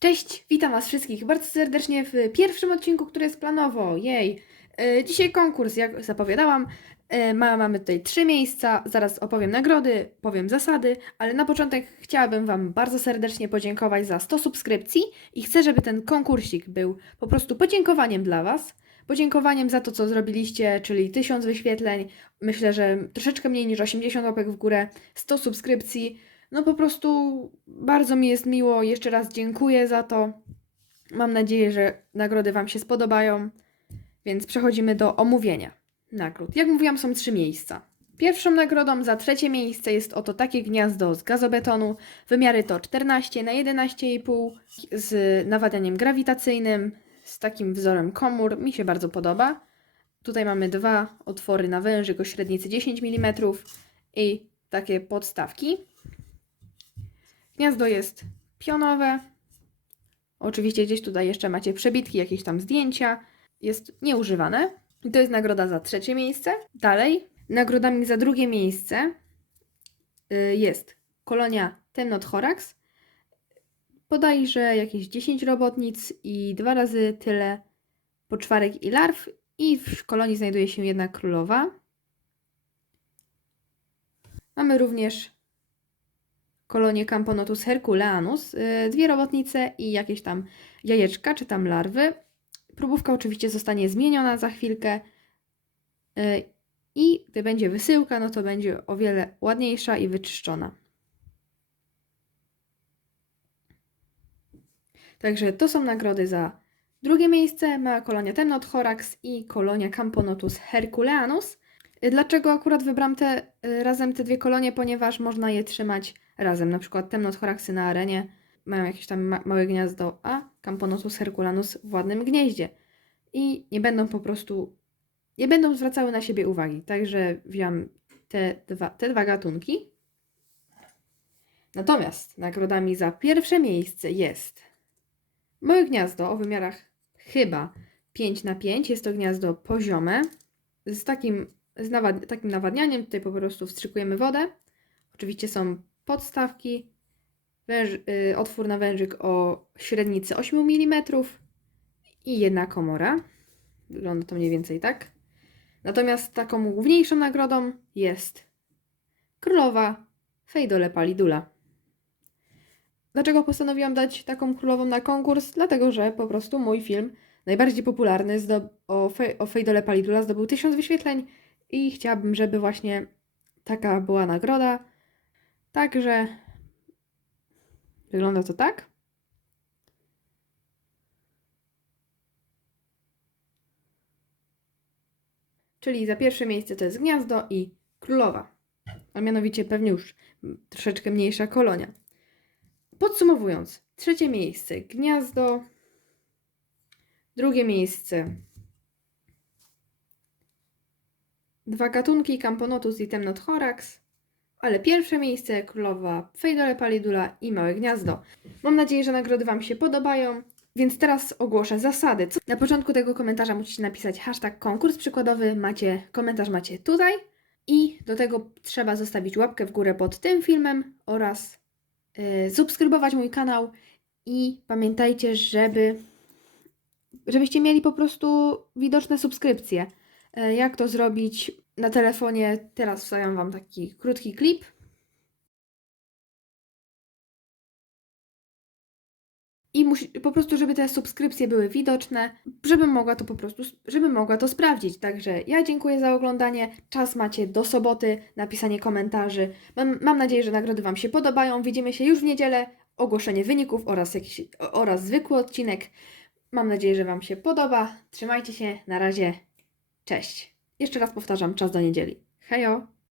Cześć, witam Was wszystkich bardzo serdecznie w pierwszym odcinku, który jest planowo. Jej! E, Dzisiaj konkurs, jak zapowiadałam. E, Ma, mamy tutaj trzy miejsca, zaraz opowiem nagrody, powiem zasady, ale na początek chciałabym Wam bardzo serdecznie podziękować za 100 subskrypcji i chcę, żeby ten konkursik był po prostu podziękowaniem dla Was. Podziękowaniem za to, co zrobiliście, czyli 1000 wyświetleń, myślę, że troszeczkę mniej niż 80 łapek w górę, 100 subskrypcji. No po prostu bardzo mi jest miło. Jeszcze raz dziękuję za to. Mam nadzieję, że nagrody Wam się spodobają. Więc przechodzimy do omówienia nagród. Jak mówiłam, są trzy miejsca. Pierwszą nagrodą za trzecie miejsce jest oto takie gniazdo z gazobetonu. Wymiary to 14 na 11,5 z nawadnianiem grawitacyjnym, z takim wzorem komór. Mi się bardzo podoba. Tutaj mamy dwa otwory na wężyk o średnicy 10 mm i takie podstawki. Gniazdo jest pionowe. Oczywiście gdzieś tutaj jeszcze macie przebitki, jakieś tam zdjęcia. Jest nieużywane. I to jest nagroda za trzecie miejsce. Dalej, nagrodami za drugie miejsce y, jest kolonia Temnot Thorax. Podajże jakieś 10 robotnic i dwa razy tyle poczwarek i larw. I w kolonii znajduje się jedna królowa. Mamy również kolonię Camponotus herculeanus, y, dwie robotnice i jakieś tam jajeczka czy tam larwy. Próbówka oczywiście zostanie zmieniona za chwilkę y, i gdy będzie wysyłka, no to będzie o wiele ładniejsza i wyczyszczona. Także to są nagrody za drugie miejsce. Mała kolonia Temnot Thorax i kolonia Camponotus herculeanus. Y, Dlaczego akurat wybrałam te, y, razem te dwie kolonie? Ponieważ można je trzymać razem. Na przykład temnothoraxy na arenie mają jakieś tam ma małe gniazdo, a Camponotus herculanus w ładnym gnieździe. I nie będą po prostu, nie będą zwracały na siebie uwagi. Także wziąłem te dwa, te dwa gatunki. Natomiast nagrodami za pierwsze miejsce jest małe gniazdo o wymiarach chyba 5 na 5 Jest to gniazdo poziome z takim, z nawad takim nawadnianiem. Tutaj po prostu wstrzykujemy wodę. Oczywiście są podstawki, węż, y, otwór na wężyk o średnicy 8 mm i jedna komora. Wygląda to mniej więcej tak. Natomiast taką główniejszą nagrodą jest królowa Fejdole Palidula. Dlaczego postanowiłam dać taką królową na konkurs? Dlatego, że po prostu mój film najbardziej popularny o, Fe- o Fejdole Palidula zdobył 1000 wyświetleń i chciałabym, żeby właśnie taka była nagroda. Także wygląda to tak. Czyli za pierwsze miejsce to jest gniazdo i królowa. A mianowicie pewnie już troszeczkę mniejsza kolonia. Podsumowując, trzecie miejsce gniazdo, drugie miejsce dwa gatunki Camponotus i Temnothorax, ale pierwsze miejsce królowa Fejdole Palidula i Małe Gniazdo. Mam nadzieję, że nagrody Wam się podobają, więc teraz ogłoszę zasady. Co- Na początku tego komentarza musicie napisać hashtag konkurs przykładowy, macie, komentarz macie tutaj i do tego trzeba zostawić łapkę w górę pod tym filmem oraz y, subskrybować mój kanał i pamiętajcie, żeby żebyście mieli po prostu widoczne subskrypcje. E, Jak to zrobić na telefonie? Teraz wstawiam Wam taki krótki klip. I musi, po prostu, żeby te subskrypcje były widoczne, żebym mogła to po prostu, żebym mogła to sprawdzić. Także ja dziękuję za oglądanie. Czas macie do soboty na pisanie komentarzy. Mam, mam nadzieję, że nagrody Wam się podobają. Widzimy się już w niedzielę. Ogłoszenie wyników oraz, jakiś, oraz zwykły odcinek. Mam nadzieję, że Wam się podoba. Trzymajcie się. Na razie. Cześć. Jeszcze raz powtarzam, czas do niedzieli. Hejo!